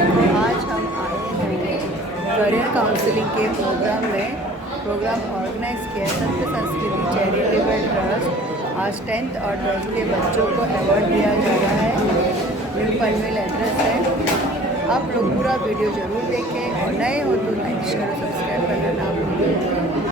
देखो आज हम आए हैं करियर काउंसलिंग के प्रोग्राम में। प्रोग्राम ऑर्गेनाइज किया सत्य संस्कृति चैरिटेबल ट्रस्ट। आज 10th और 12th के बच्चों को अवार्ड दिया जा रहा है। न्यू पनवेल एड्रेस है। आप लोग पूरा वीडियो ज़रूर देखें और नए हो तो लाइक शेयर और सब्सक्राइब करना ना भूलें।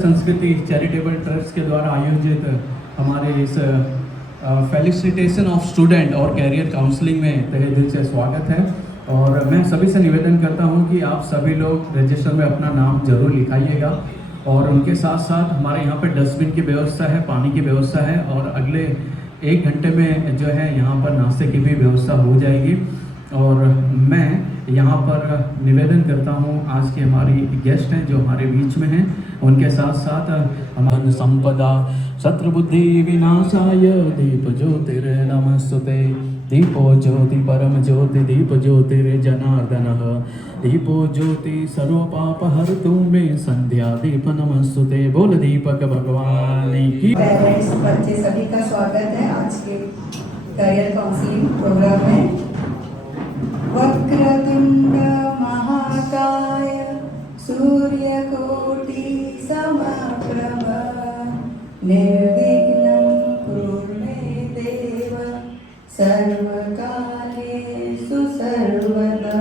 संस्कृति चैरिटेबल ट्रस्ट के द्वारा आयोजित हमारे इस फेलिसिटेशन ऑफ स्टूडेंट और कैरियर काउंसलिंग में तहे दिल से स्वागत है। और मैं सभी से निवेदन करता हूं कि आप सभी लोग रजिस्टर में अपना नाम जरूर लिखाइएगा। और उनके साथ साथ हमारे यहाँ पे डस्टबिन की व्यवस्था है, पानी की व्यवस्था है और अगले 1 घंटे में जो है यहाँ पर नाश्ते की भी व्यवस्था हो जाएगी। और मैं यहाँ पर निवेदन करता हूँ, आज के हमारी गेस्ट हैं जो हमारे बीच में हैं, उनके साथ साथ हमारे संपदा शत्रु बुद्धि विनाशाय दीप ज्योतिर नमस्तुते। दीपो ज्योति परम ज्योति दीप ज्योतिर जनार्दनः। दीपो ज्योति सर्व पाप हरतु मे संध्या दीप नमस्तुते। बोल दीपक भगवान की। पेरेंट्स, बच्चे सभी का स्वागत है आज के करियर काउंसलिंग प्रोग्राम में। वक्रतुंड महाकाय सूर्यकोटि समप्रभ निर्विघ्नं कुरु मे देव सर्वकार्येषु सर्वदा।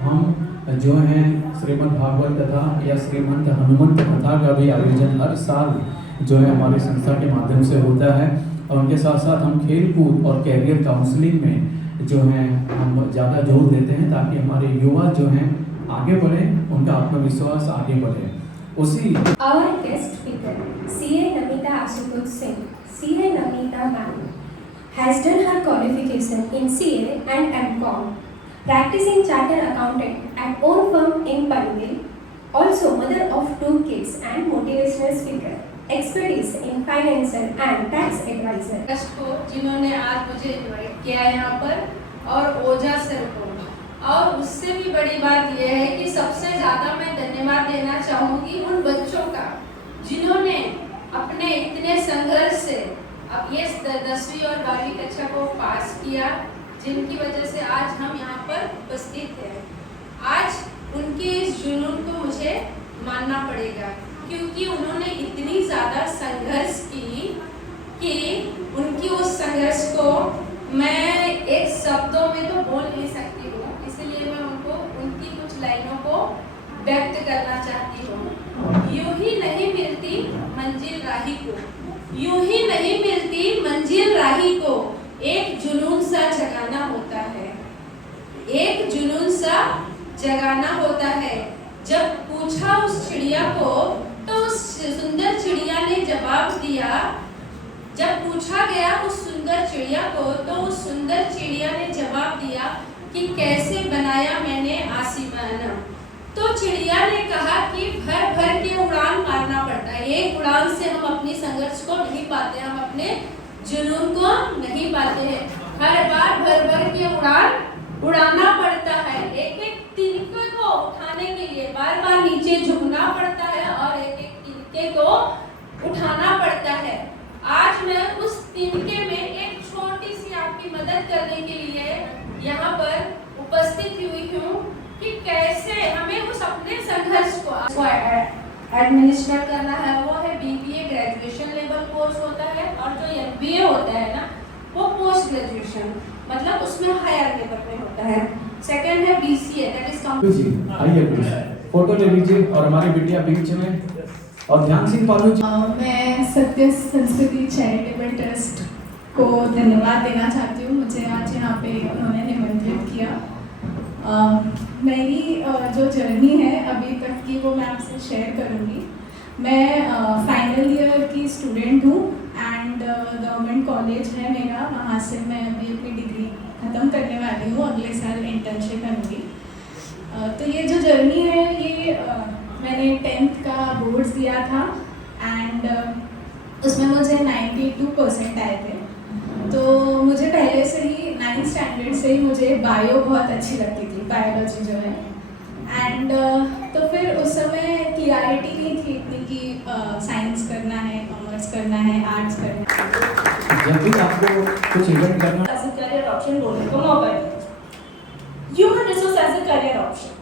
हम जो हैं श्रीमद् भागवत कथा या श्रीमद् हनुमंत कथा का भी आयोजन हर साल जो है हमारी संस्था के माध्यम से होता है। और उनके साथ साथ हम खेल कूद और कैरियर काउंसलिंग में जो है हम ज़्यादा जोर देते हैं ताकि हमारे युवा जो हैं आगे बढ़े, उनका आत्मविश्वास आगे बढ़े। उसी Our guest speaker, CA Namita Ashutosh Singh. CA Namita ma'am has done her qualification in CA and MCom, practicing chartered accountant at own firm in Panvel, also mother of 2 kids and motivational speaker, expertise in financial and tax advisor. को जिन्होंने आज मुझे invite किया है यहाँ पर, और ओझा sir को। और उससे भी बड़ी बात यह है कि सबसे ज़्यादा मैं धन्यवाद देना चाहूँगी उन बच्चों का जिन्होंने अपने इतने संघर्ष से अब ये 10वीं और 12वीं कक्षा को पास किया, जिनकी वजह से आज हम यहाँ पर उपस्थित हैं। आज उनके इस जुनून को मुझे मानना पड़ेगा, क्योंकि उन्होंने इतनी ज़्यादा संघर्ष की कि उनकी उस संघर्ष को मैं एक शब्दों में तो बोल नहीं सकती हूँ, इसलिए मैं उनको उनकी कुछ लाइनों को व्यक्त करना चाहती हूँ। यूं ही नहीं मिलती मंजिल राही को, यूं ही नहीं मिलती मंजिल राही को, एक जुनून सा जगाना होता है, एक जुनून सा जगाना होता है। जब पूछा उस चिड़िया को तो उस सुंदर चिड़िया ने जवाब दिया, जब पूछा गया उस सुंदर चिड़िया को तो उस सुंदर चिड़िया ने जवाब दिया कि कैसे बनाया मैंने आसमाना। तो चिड़िया ने कहा कि भर भर के उड़ान मारना पड़ता है, एक उड़ान से हम अपनी संघर्ष को नहीं पाते, हम अपने जुनून को नहीं पाते हैं। हर बार भर भर के उड़ान उड़ाना पड़ता है, एक एक तिनके को उठाने के लिए बार बार नीचे झुकना पड़ता है और एक एक तिनके को उठाना पड़ता है। आज मैं उस तिनके में एक छोटी सी आपकी मदद करने के लिए यहाँ पर उपस्थित हुई हूँ कि कैसे हमें उस अपने संघर्ष को एडमिनिस्ट्रेट करना है। वो है BBA ग्रेजुएशन लेवल कोर्स होता है, और जो MBA होता है ना, वो पोस्ट ग्रेजुएशन मतलब उसमें हायर लेवल में होता है। सेकंड है BCA, दैट इज जी आइए प्लीज फोटो ले लीजिए और हमारी बिटिया बीच में, और ध्यान सिंह पालू जी। मैं सत्य संस्कृति चैरिटेबल ट्रस्ट को धन्यवाद देना चाहती हूँ, मुझे आज यहाँ पे उन्होंने निमंत्रित किया। मेरी जो जर्नी है अभी तक की वो मैं आपसे शेयर करूँगी। मैं फाइनल ईयर की स्टूडेंट हूँ एंड गवर्नमेंट कॉलेज है मेरा, वहाँ से मैं अभी अपनी डिग्री ख़त्म करने वाली हूँ, अगले साल इंटर्नशिप करूँगी। तो ये जो जर्नी है ये मैंने 10th का बोर्ड्स दिया था एंड उसमें मुझे 92% आए थे। तो मुझे पहले से ही 9th स्टैंडर्ड से ही मुझे बायो बहुत अच्छी लगती थी, बायोलॉजी जो है। एंड तो फिर उस समय क्लियरिटी नहीं थी इतनी कि साइंस करना है, कॉमर्स करना है, आर्ट्स करना है। जब भी आपको कुछ इवेंट करना करियर ऑप्शन बोलने को मौका दिया। Human resource as a career option.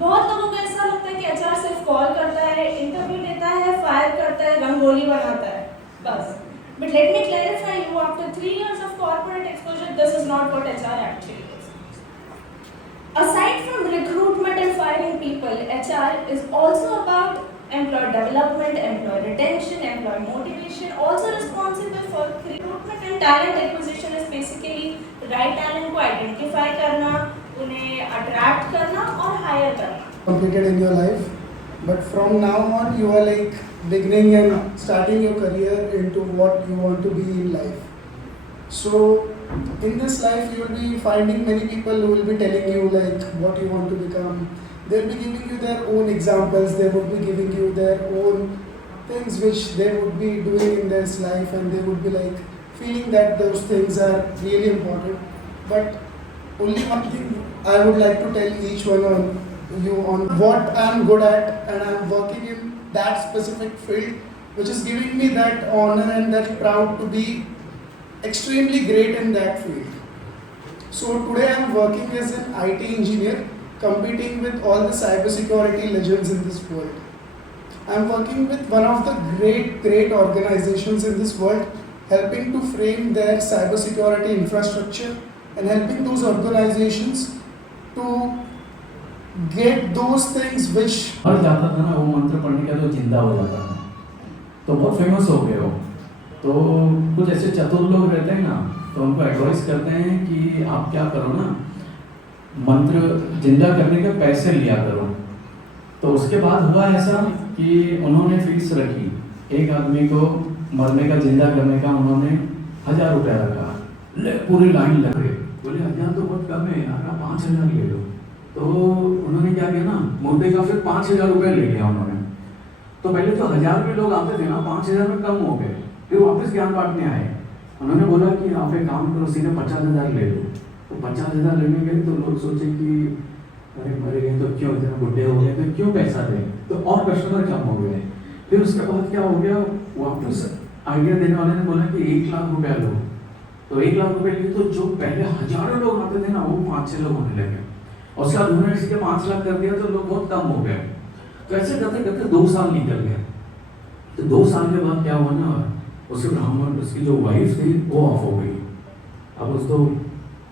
बहुत लोगों को ऐसा लगता है कि HR सिर्फ कॉल करता है, इंटरव्यू लेता है, फायर करता है, रंगोली बनाता है, बस। But let me clarify you, after 3 years of corporate exposure, this is not what HR actually is. Aside from recruitment and firing people, HR is also about employee development, employee retention, employee motivation, also responsible for recruitment and talent acquisition is basically right talent को identify करना, उन्हें attract करना और hire करना. Completed in your life, but from now on you are like beginning and starting your career into what you want to be in life. So in this life you will be finding many people who will be telling you like what you want to become. They will be giving you their own examples, they would be giving you their own things which they would be doing in this life, and they would be like feeling that those things are really important. But only one thing I would like to tell each one on you on what I am good at, and I am working in that specific field which is giving me that honor and that proud to be extremely great in that field. So today I am working as an IT engineer, competing with all the cybersecurity legends in this world. I am working with one of the great organizations in this world, helping to frame their cybersecurity infrastructure and helping those organizations to get those things which हर जाता था ना वो मंत्र पढ़ने का तो जिंदा हो जाता था, तो बहुत फेमस हो गए हो। तो कुछ ऐसे चतुर लोग रहते हैं ना, तो उनको एडवाइस करते हैं कि आप क्या करो ना, मंत्र जिंदा करने के पैसे लिया करो। तो उसके बाद हुआ ऐसा कि उन्होंने फीस रखी, एक आदमी को मरने का जिंदा करने का उन्होंने 1000 रुपया रखा, पूरी लाइन लग गई। बोले 1000 तो बहुत कम है यार, 5000 ले लो। तो उन्होंने क्या किया ना, मुर्दे का फिर 5000 रुपये ले लिया उन्होंने। तो पहले जो 1000 भी लोग आते थे ना, 5000 में कम हो गए, फिर वापस ज्ञान बांटने आए। उन्होंने बोला कि आप एक काम करो, सीधे 50,000 ले लो। तो 50,000 लेने गए तो लोग सोचे कि अरे मरे गए तो क्यों, इतना बुढ़े हो गए तो क्यों पैसा दें, तो और कस्टमर कम हो गए। फिर उसके बाद क्या हो गया, वापस आइडिया देने वाले ने बोला कि 1 लाख रुपया लो। तो 1 लाख रुपये लिए, तो जो पहले हजारों लोग आते थे ना, वो 5-6 लोग होने लगे। और उसके बाद उन्होंने इसके 5 लाख कर दिया, तो लोग बहुत कम हो गए। तो ऐसे करते करते 2 साल निकल गए। तो 2 साल के बाद क्या हुआ ना, उसके ब्राह्मण, उसकी जो वाइफ थी वो ऑफ हो गई। अब उसको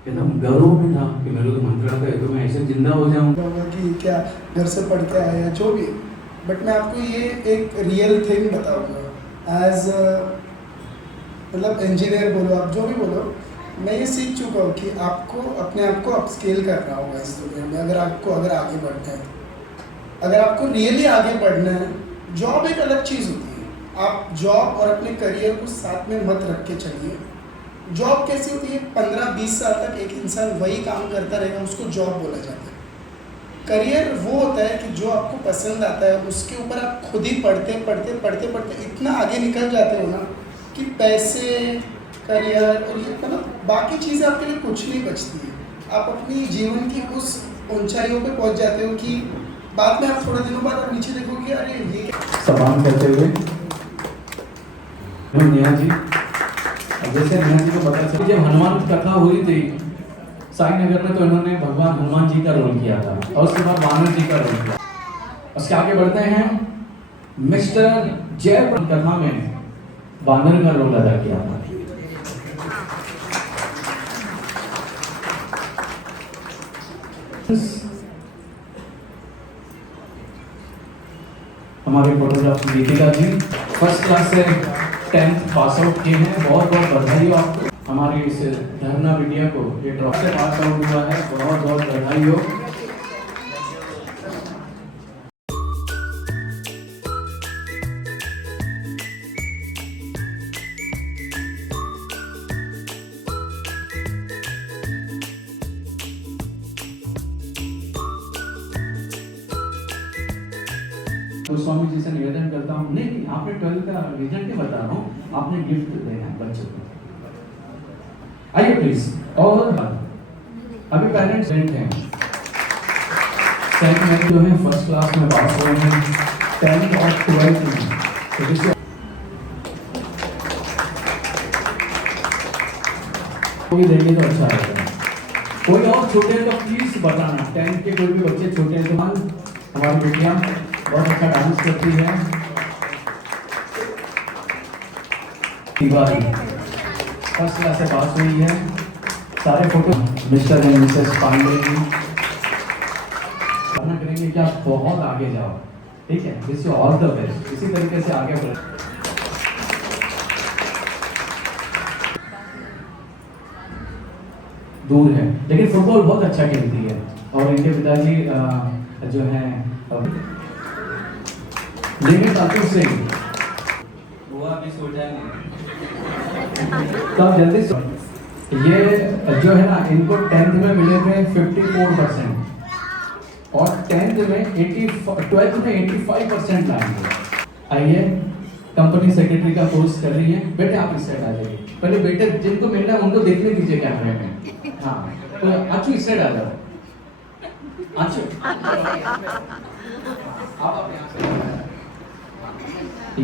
एकदम गर्व में था कि मेरे को मंत्र आता है, तो मैं ऐसे जिंदा हो जाऊंगा कि क्या घर से पढ़ के आया या जो भी। बट मैं आपको ये एक रियल थिंग बताऊंगा एज मतलब इंजीनियर बोलो आप, जो भी बोलो, मैं ये सीख चुका हूँ कि आपको अपने आप को अपस्केल करना होगा इस दुनिया में। अगर आगे बढ़ना है, अगर आपको रियली आगे बढ़ना है, जॉब एक अलग चीज़ होती है। आप जॉब और अपने करियर को साथ में मत रख के चलिए। जॉब कैसी होती है, 15-20 साल तक एक इंसान वही काम करता रहेगा, उसको जॉब बोला जाता है। करियर वो होता है कि जो आपको पसंद आता है उसके ऊपर आप खुद ही पढ़ते इतना आगे निकल जाते हो ना कि पैसे, करियर और ये मतलब बाकी चीज़ें आपके लिए कुछ नहीं बचती है। आप अपनी जीवन की उस ऊंचाइयों पे पहुंच जाते हो कि बाद में आप थोड़े दिनों बाद आप नीचे देखोगे, अरे ये क्या। सम्मान करते हुए नेहा जी जैसे नेहा जी को पता चला जब हनुमान कथा हुई थी साई नगर में, तो इन्होंने भगवान हनुमान जी का रोल किया था और उसके बाद वानर जी का रोल किया। उसके आगे बढ़ते हैं, मिस्टर जय कथा में वानर का रोल अदा किया था। हमारे photographer Deepika ji first class से 10th पास आउट किए हैं, बहुत बहुत बधाई हो आपको। हमारी इस धरना मीडिया को ये ट्रॉफी से पास आउट हुआ है, बहुत बहुत बधाई हो। तो स्वामी जी से निवेदन करता हूँ, नहीं आपने 12th का रिजल्ट ही बता रहा हूँ, आपने गिफ्ट देना है बच्चों को। आइए प्लीज। और अभी पेरेंट्स हैं, सेकंड में जो है फर्स्ट क्लास में पास हुए हैं 10th और 12th में, तो इससे कोई देंगे तो अच्छा रहेगा। कोई और छोटे हैं तो प्लीज बताना, 10th के कोई भी बच्चे छोटे हैं तो हमारी बेटियां बहुत अच्छा डांस करती है। तिवारी फर्स्ट क्लास से पास हुई है। सारे photo Mr and Mrs Pandey ji करना करेंगे कि आप बहुत आगे जाओ, ठीक है, wish you all the best, इसी तरीके से आगे बढ़े। दूर है लेकिन फुटबॉल बहुत अच्छा खेलती है और इनके पिताजी जो है लेकिन अतुल सिंह वो अभी सो जाएंगे तो आप जल्दी सो। ये जो है ना, इनको 10th में मिले थे 54% और 10th में 12th में 85% लाएंगे। आइए, कंपनी सेक्रेटरी का कोर्स कर रही है, बेटे आप इस साइड आ जाइए। पहले बेटे जिनको मिल रहा है उनको देखने दीजिए कैमरे में। हाँ तो अच्छू इस साइड आ जाओ। अच्छू आप अपने यहाँ से।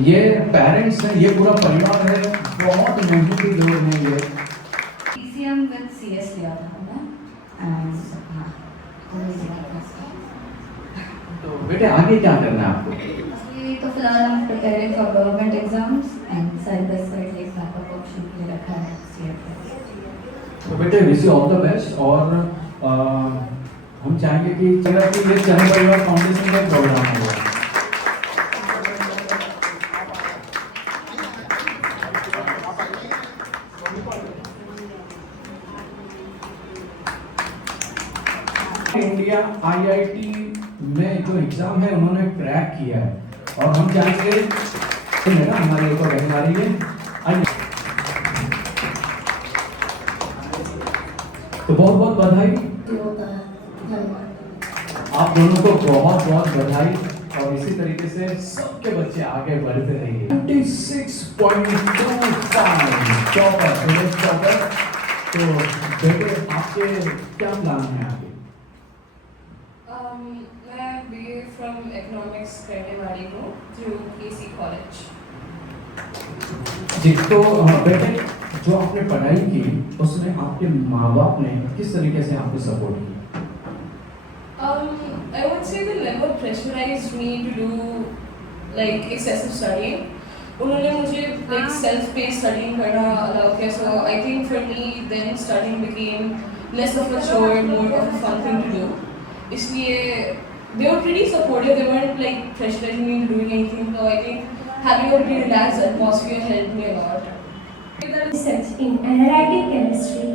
ये पेरेंट्स हैं, ये पूरा परिवार है, बहुत मेहनती लोग हैं ये। PCM with CS लिया था हमने तो बेटे आगे क्या करना है आपको? ये तो फिलहाल हम preparing for government exams and side by side एक बैकअप ऑप्शन के लिए रखा है CF। तो बेटे wish you all the best. और हम चाहेंगे कि ये जन परिवार फाउंडेशन का प्रोग्राम होगा। इंडिया IIT में जो एग्जाम है उन्होंने क्रैक किया है और हम चाहेंगे है ना, हमारे ऊपर बहन आ रही है। आइए, तो बहुत बहुत बधाई आप दोनों को, बहुत बहुत बधाई और इसी तरीके से सबके बच्चे आगे बढ़ते रहिए। 26.25 चौपर। तो बेटे आपके क्या प्लान है आगे? मैं BA from Economics करने वाली हूँ through KC कॉलेज। जी, तो बेटे जो आपने पढ़ाई की उसमें आपके माँ बाप ने किस तरीके से आपको सपोर्ट किया? I would say they never pressurized me to do like excessive studying. उन्होंने मुझे like self-paced studying करना allow किया, so I think for me then studying became less of a chore, more of a fun thing to do. इसलिए they were pretty supportive. They weren't like pressurizing me into doing anything. So I think having a pretty relaxed atmosphere helped me a lot. Research in analytic chemistry.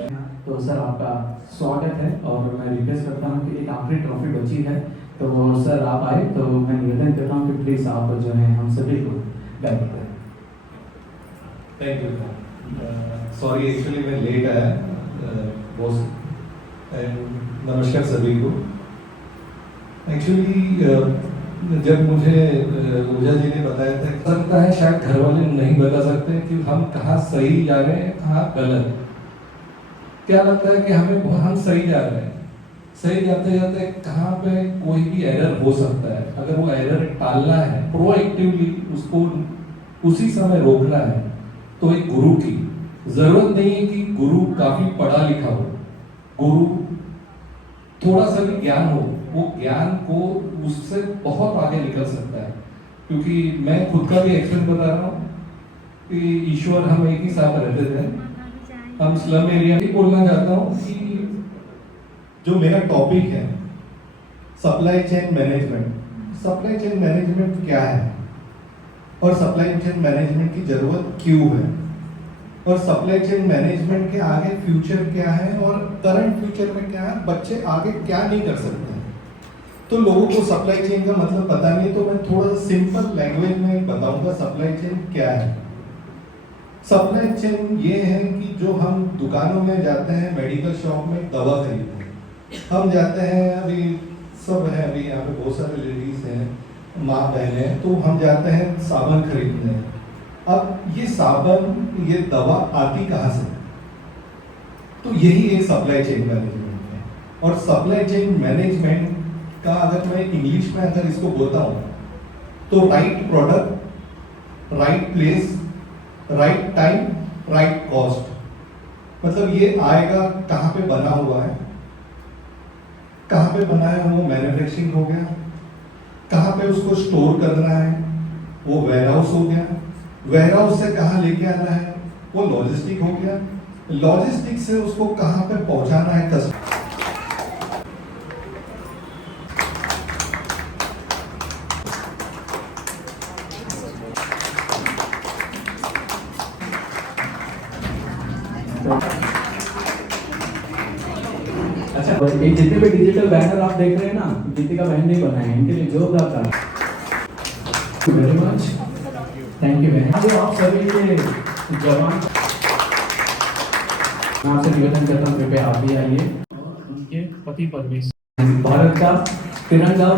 तो sir आपका स्वागत है और मैं request करता हूँ कि एक आखिरी ट्रॉफी बची है, तो सर आप आए तो मैं निवेदन करता हूँ कि प्लीज आप जो है हम सभी को गाइड करें। Thank you. सॉरी एक्चुअली मैं लेट आया बॉस। एंड नमस्कार सभी को। एक्चुअली जब मुझे ऊर्जा जी ने बताया था, लगता है शायद घर वाले नहीं बता सकते कि हम कहाँ सही जा रहे हैं कहाँ गलत। क्या लगता है कि हम सही जा रहे हैं, सही जाते जाते कहाँ पे कोई भी एरर हो सकता है। अगर वो एरर टालना है, प्रोएक्टिवली उसको उसी समय रोकना है, तो एक गुरु की जरूरत नहीं है कि गुरु काफी पढ़ा लिखा हो, गुरु थोड़ा सा भी ज्ञान हो, वो ज्ञान को उससे बहुत आगे निकल सकता है। क्योंकि मैं खुद का भी एक्सपीरियंस बता रहा हूँ कि ईश्वर हम एक ही साथ रहते थे, हम स्लम एरिया में बोलना चाहता हूँ कि जो मेरा टॉपिक है supply chain management, supply chain management क्या है और सप्लाई चेन मैनेजमेंट की जरूरत क्यों है और सप्लाई चेन मैनेजमेंट के आगे फ्यूचर क्या है और करंट फ्यूचर में क्या है, बच्चे आगे क्या नहीं कर सकते हैं। तो लोगों को सप्लाई चेन का मतलब पता नहीं, तो मैं थोड़ा सिंपल लैंग्वेज में बताऊंगा सप्लाई चेन क्या है। सप्लाई चेन ये है कि जो हम दुकानों में जाते हैं, मेडिकल शॉप में दवा खरीदते हैं, हम जाते हैं, अभी सब है, अभी यहाँ पे बहुत सारे लेडीज हैं, माँ बहनें हैं, तो हम जाते हैं साबुन खरीदने। अब ये साबुन, ये दवा आती कहाँ से? तो यही एक सप्लाई चेन मैनेजमेंट है। और सप्लाई चेन मैनेजमेंट का अगर मैं इंग्लिश में अगर इसको बोलता हूँ तो right product, right place, right time, right cost. मतलब ये आएगा कहाँ पे बना हुआ है, कहाँ पे बना है, वो मैन्युफैक्चरिंग हो गया, कहाँ पे उसको स्टोर करना है, वो वेयरहाउस हो गया, वेयरहाउस से कहाँ लेके आना है, वो लॉजिस्टिक हो गया, लॉजिस्टिक से उसको कहाँ पे पहुंचाना है कस्टमर। अच्छा, ये जितने भी डिजिटल बैनर आप देख रहे हैं ना, दीपिका बहन ने बनाए हैं, इनके लिए जोरदार ताली। वेरी मच, थैंक यू बहन। अब आप सभी के जवान, मैं आपसे निवेदन करता हूँ कृपया आप भी आइए और उनके पति परमेश भारत का तिरंगा